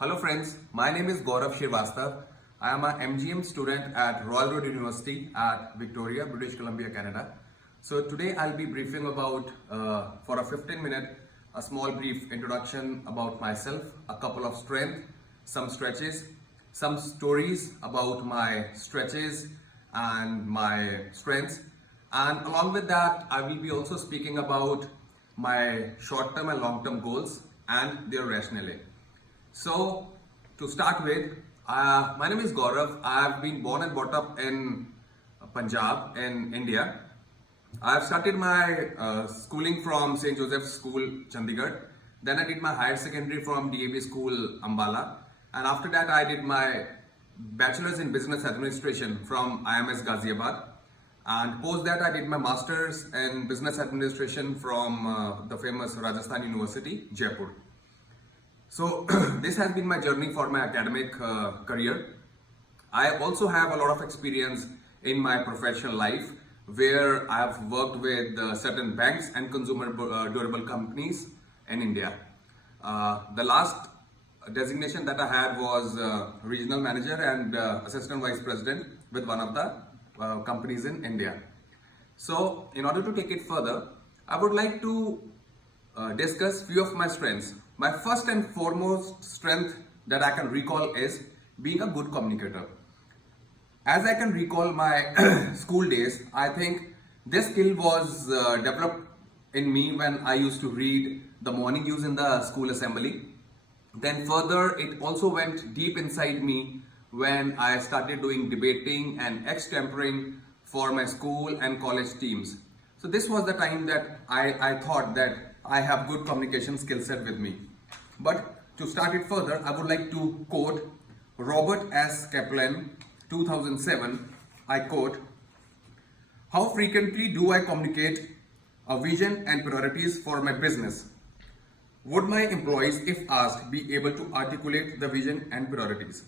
Hello friends, my name is Gaurav Shrivastava. I am an MGM student at Royal Road University at Victoria, British Columbia, Canada. So today I'll be briefing about, for a 15-minute, a small brief introduction about myself, a couple of strengths, some stretches, some stories about my stretches and my strengths. And along with that, I will be also speaking about my short-term and long-term goals and their rationale. So, to start with, my name is Gaurav. I have been born and brought up in Punjab in India. I have started my schooling from St. Joseph's School, Chandigarh. Then I did my higher secondary from DAB School, Ambala. And after that, I did my bachelor's in business administration from IMS Ghaziabad. And post that, I did my master's in business administration from the famous Rajasthan University, Jaipur. So this has been my journey for my academic career. I also have a lot of experience in my professional life where I have worked with certain banks and consumer durable companies in India. The last designation that I had was regional manager and assistant vice president with one of the companies in India. So in order to take it further, I would like to discuss few of my strengths. My first and foremost strength that I can recall is being a good communicator. As I can recall my school days, I think this skill was developed in me when I used to read the morning news in the school assembly. Then further, it also went deep inside me when I started doing debating and extemporing for my school and college teams. So this was the time that I thought that I have good communication skill set with me. But to start it further, I would like to quote Robert S. Kaplan, 2007. I quote, "How frequently do I communicate a vision and priorities for my business? Would my employees, if asked, be able to articulate the vision and priorities?"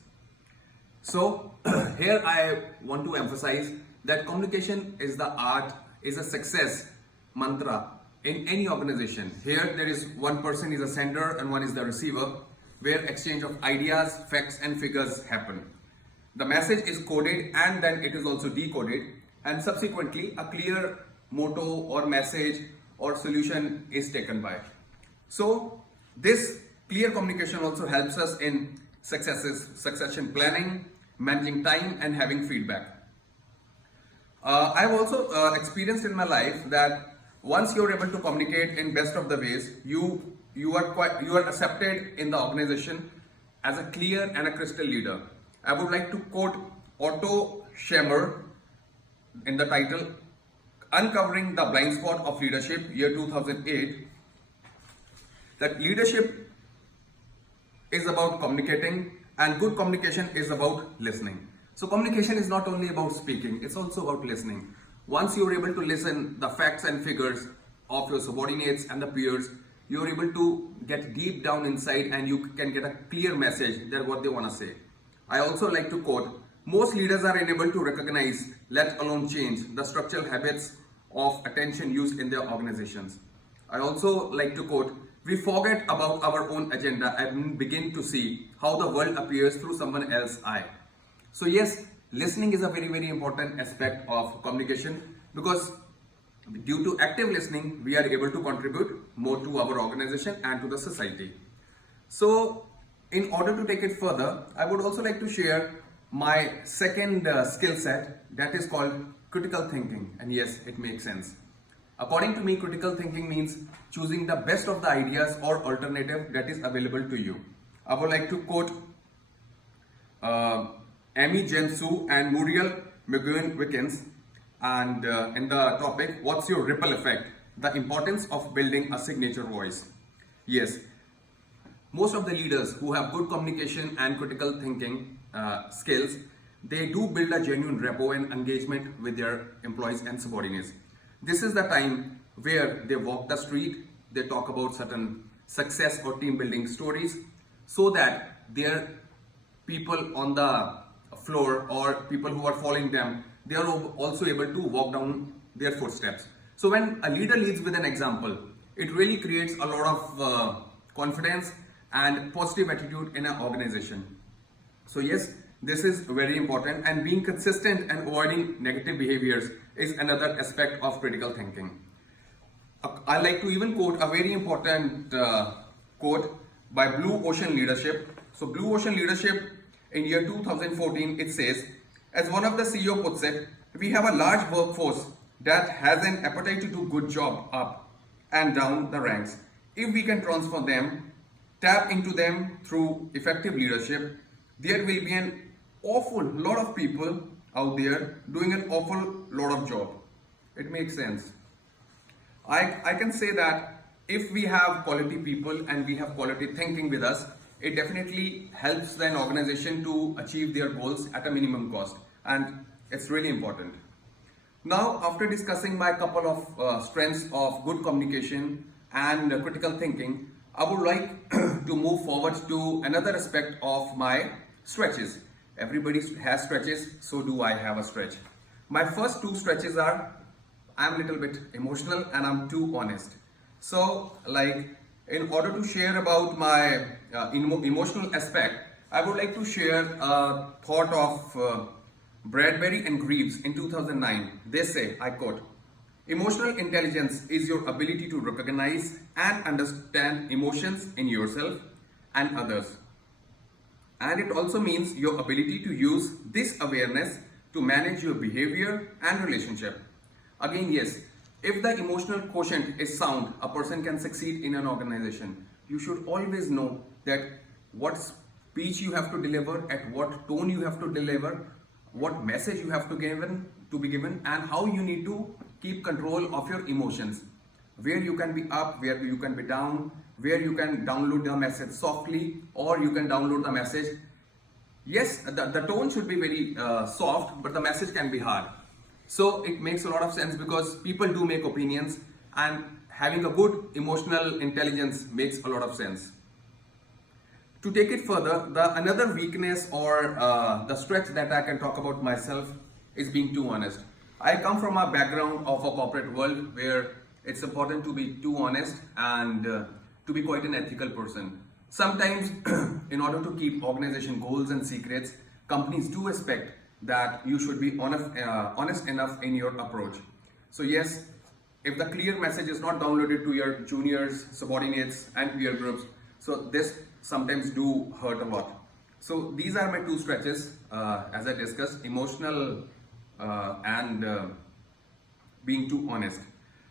So here I want to emphasize that communication is the art, is a success mantra in any organization. Here there is one person is a sender and one is the receiver, where exchange of ideas, facts and figures happen. The message is coded and then it is also decoded, and subsequently a clear motto or message or solution is taken by. So this clear communication also helps us in succession planning, managing time and having feedback. I have also experienced in my life that once you are able to communicate in best of the ways, you are accepted in the organization as a clear and a crystal leader. I would like to quote Otto Scharmer in the title "Uncovering the Blind Spot of Leadership," year 2008, that leadership is about communicating and good communication is about listening. So communication is not only about speaking, it's also about listening. Once you're able to listen the facts and figures of your subordinates and the peers, you're able to get deep down inside and you can get a clear message that what they want to say. I also like to quote, "Most leaders are unable to recognize, let alone change, the structural habits of attention used in their organizations." I also like to quote, "We forget about our own agenda and begin to see how the world appears through someone else's eye." So yes, listening is a very, very important aspect of communication, because due to active listening, we are able to contribute more to our organization and to the society. So in order to take it further, I would also like to share my second skill set, that is called critical thinking. And yes, it makes sense. According to me, critical thinking means choosing the best of the ideas or alternative that is available to you. I would like to quote Amy Jensu and Muriel McGowan-Wickens, and in the topic, "What's your ripple effect? The importance of building a signature voice." Yes, most of the leaders who have good communication and critical thinking skills, they do build a genuine rapport and engagement with their employees and subordinates. This is the time where they walk the street, they talk about certain success or team building stories, so that their people on the floor or people who are following them, they are also able to walk down their footsteps. So when a leader leads with an example, it really creates a lot of confidence and positive attitude in an organization. So yes, this is very important, and being consistent and avoiding negative behaviors is another aspect of critical thinking. I like to even quote a very important quote by Blue Ocean Leadership. So Blue Ocean Leadership in year 2014, it says, as one of the CEO puts it, we have a large workforce that has an appetite to do good job up and down the ranks. If we can transform them, tap into them through effective leadership, there will be an awful lot of people out there doing an awful lot of job. It makes sense. I can say that if we have quality people and we have quality thinking with us, it definitely helps an organization to achieve their goals at a minimum cost, and it's really important. Now, after discussing my couple of strengths of good communication and critical thinking, I would like to move forward to another aspect of my stretches. Everybody has stretches, so do I have a stretch. My first two stretches are, I'm a little bit emotional and I'm too honest. So, in order to share about my emotional aspect, I would like to share a thought of Bradbury and Greaves in 2009. They say, I quote, emotional intelligence is your ability to recognize and understand emotions in yourself and others. And it also means your ability to use this awareness to manage your behavior and relationship. Again, yes, if the emotional quotient is sound, a person can succeed in an organization. You should always know that what speech you have to deliver, at what tone you have to deliver, what message you have to be given, and how you need to keep control of your emotions. Where you can be up, where you can be down, where you can download the message softly, or you can download the message. Yes, the tone should be very soft, but the message can be hard. So it makes a lot of sense because people do make opinions, and having a good emotional intelligence makes a lot of sense. To take it further, another weakness or the stretch that I can talk about myself is being too honest. I come from a background of a corporate world where it's important to be too honest and to be quite an ethical person. Sometimes, in order to keep organization goals and secrets, companies do expect that you should be honest enough in your approach. So yes, if the clear message is not downloaded to your juniors, subordinates and peer groups, so this sometimes do hurt a lot. So these are my two stretches, as I discussed, emotional and being too honest.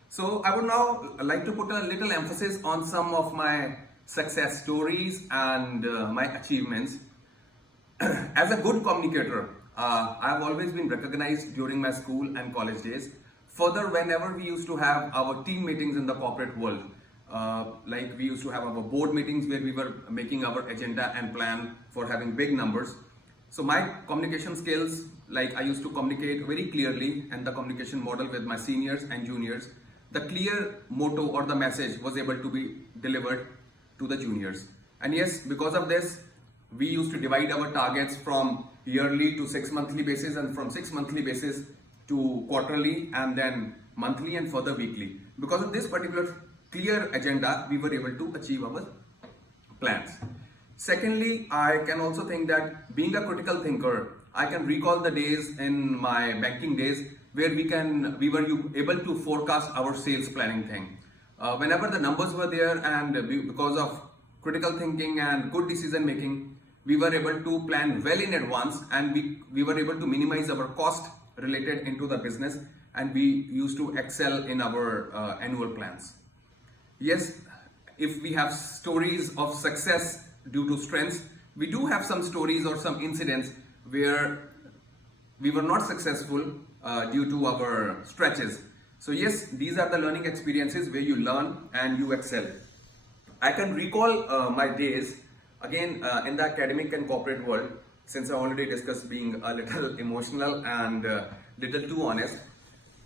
So I would now like to put a little emphasis on some of my success stories and my achievements. As a good communicator, I have always been recognized during my school and college days. Further, whenever we used to have our team meetings in the corporate world, like we used to have our board meetings where we were making our agenda and plan for having big numbers. So my communication skills, like I used to communicate very clearly, and the communication model with my seniors and juniors, the clear motto or the message was able to be delivered to the juniors. And yes, because of this, we used to divide our targets from yearly to 6 monthly basis, and from 6 monthly basis to quarterly, and then monthly and further weekly. Because of this particular clear agenda, we were able to achieve our plans. Secondly, I can also think that being a critical thinker, I can recall the days in my banking days where we were able to forecast our sales planning thing. Whenever the numbers were there, and because of critical thinking and good decision making, we were able to plan well in advance, and we were able to minimize our cost related into the business, and we used to excel in our annual plans. Yes, if we have stories of success due to strengths, we do have some stories or some incidents where we were not successful due to our stretches. So yes, these are the learning experiences where you learn and you excel. I can recall my days again in the academic and corporate world, since I already discussed being a little emotional and little too honest.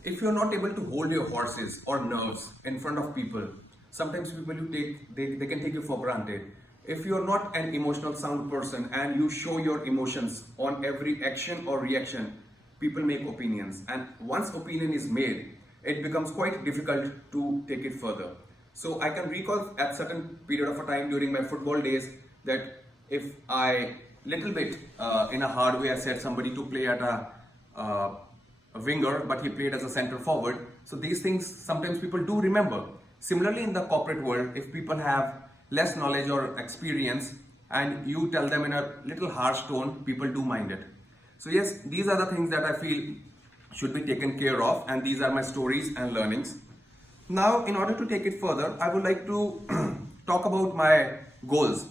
If you're not able to hold your horses or nerves in front of people, sometimes people they can take you for granted. If you're not an emotional sound person and you show your emotions on every action or reaction, people make opinions, and once opinion is made, it becomes quite difficult to take it further. So I can recall at certain period of a time during my football days that if I little bit in a hard way I said somebody to play at a winger, but he played as a center forward. So these things sometimes people do remember. Similarly, in the corporate world, if people have less knowledge or experience and you tell them in a little harsh tone, people do mind it. So yes, these are the things that I feel should be taken care of, and these are my stories and learnings. Now, in order to take it further, I would like to talk about my goals.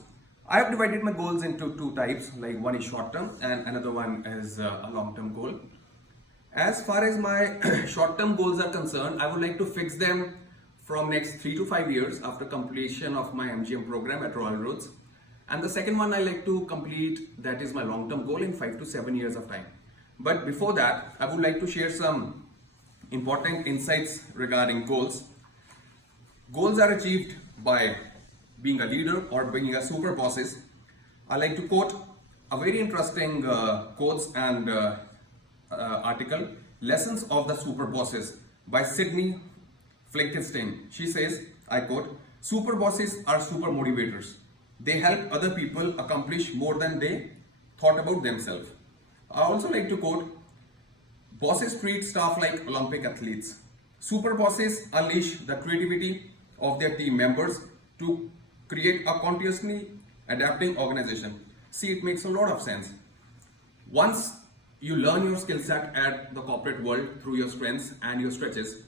I have divided my goals into two types, like one is short term and another one is a long term goal. As far as my short term goals are concerned, I would like to fix them from next 3 to 5 years after completion of my MGM program at Royal Roads. And the second one I like to complete, that is my long term goal in 5 to 7 years of time. But before that, I would like to share some important insights regarding goals. Goals are achieved by being a leader or being a super bosses. I like to quote a very interesting quotes and article, Lessons of the Super Bosses by Sydney Flinkenstein. She says, I quote, super bosses are super motivators. They help other people accomplish more than they thought about themselves. I also like to quote, bosses treat staff like Olympic athletes. Super bosses unleash the creativity of their team members to create a continuously adapting organization. See, it makes a lot of sense. Once you learn your skill set at the corporate world through your strengths and your stretches,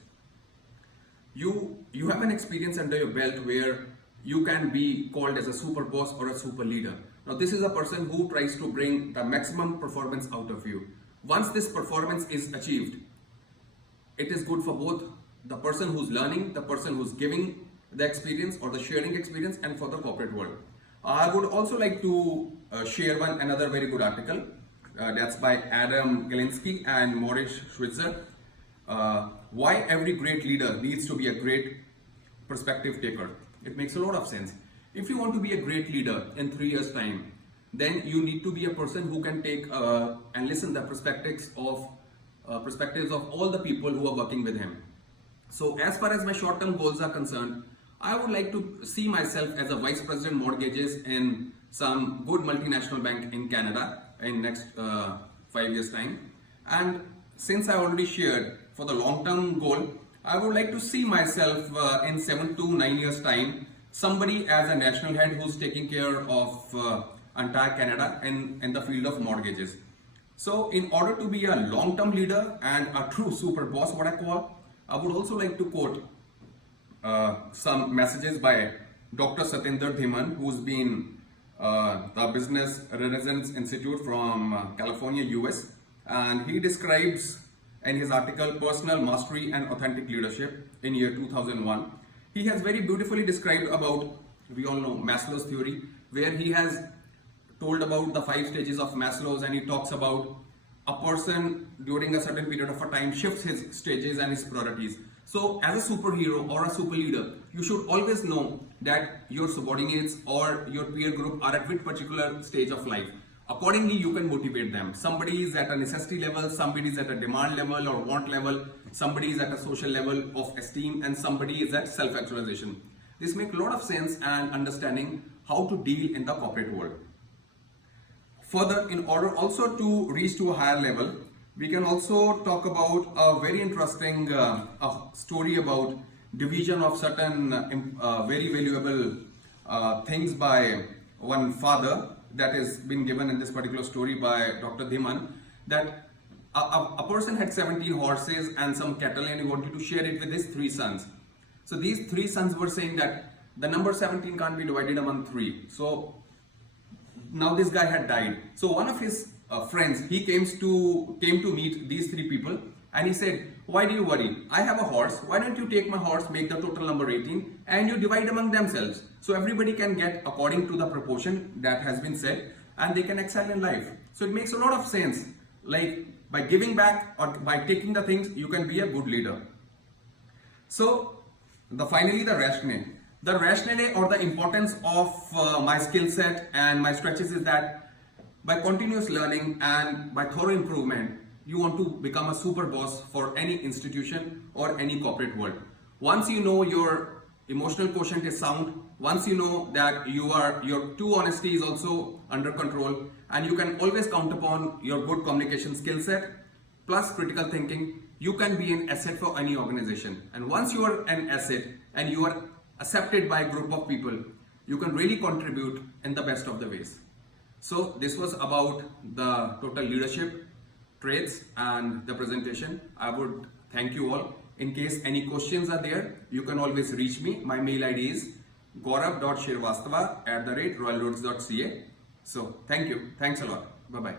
you have an experience under your belt where you can be called as a super boss or a super leader. Now, this is a person who tries to bring the maximum performance out of you. Once this performance is achieved, it is good for both the person who's learning, the person who's giving the experience or the sharing experience, and for the corporate world. I would also like to share another very good article. That's by Adam Galinsky and Maurice Schwitzer. Why every great leader needs to be a great perspective taker. It makes a lot of sense. If you want to be a great leader in 3 years' time, then you need to be a person who can take and listen the perspectives of all the people who are working with him. So as far as my short-term goals are concerned, I would like to see myself as a vice president mortgages in some good multinational bank in Canada in next 5 years' time. And since I already shared for the long-term goal, I would like to see myself in 7 to 9 years' time, somebody as a national head who's taking care of entire Canada in the field of mortgages. So in order to be a long-term leader and a true super boss, what I call, I would also like to quote some messages by Dr. Satinder Dhiman, who's been the Business Renaissance Institute from California, US. And he describes in his article, Personal Mastery and Authentic Leadership in year 2001. He has very beautifully described about, we all know Maslow's theory, where he has told about the 5 stages of Maslow's, and he talks about a person during a certain period of a time shifts his stages and his priorities. So as a superhero or a super leader, you should always know that your subordinates or your peer group are at which particular stage of life. Accordingly, you can motivate them. Somebody is at a necessity level, somebody is at a demand level or want level, somebody is at a social level of esteem, and somebody is at self-actualization. This makes a lot of sense and understanding how to deal in the corporate world. Further, in order also to reach to a higher level, we can also talk about a very interesting story about division of certain very valuable things by one father that has been given in this particular story by Dr. Dhiman, that a person had 17 horses and some cattle and he wanted to share it with his 3 sons. So these 3 sons were saying that the number 17 can't be divided among 3. So now this guy had died. So one of his friends, he came to meet these 3 people, and he said, why do you worry? I have a horse. Why don't you take my horse, make the total number 18, and you divide among themselves. So everybody can get according to the proportion that has been said, and they can excel in life. So it makes a lot of sense. Like by giving back or by taking the things, you can be a good leader. So finally the rationale. The rationale or the importance of my skill set and my stretches is that by continuous learning and by thorough improvement, you want to become a super boss for any institution or any corporate world. Once you know your emotional quotient is sound, once you know that your true honesty is also under control, and you can always count upon your good communication skill set plus critical thinking, you can be an asset for any organization. And once you are an asset and you are accepted by a group of people, you can really contribute in the best of the ways. So this was about the total leadership traits and the presentation. I would thank you all. In case any questions are there, you can always reach me. My mail ID is gaurav.shrivastava@royalroads.ca. So thank you. Thanks a lot. Bye-bye.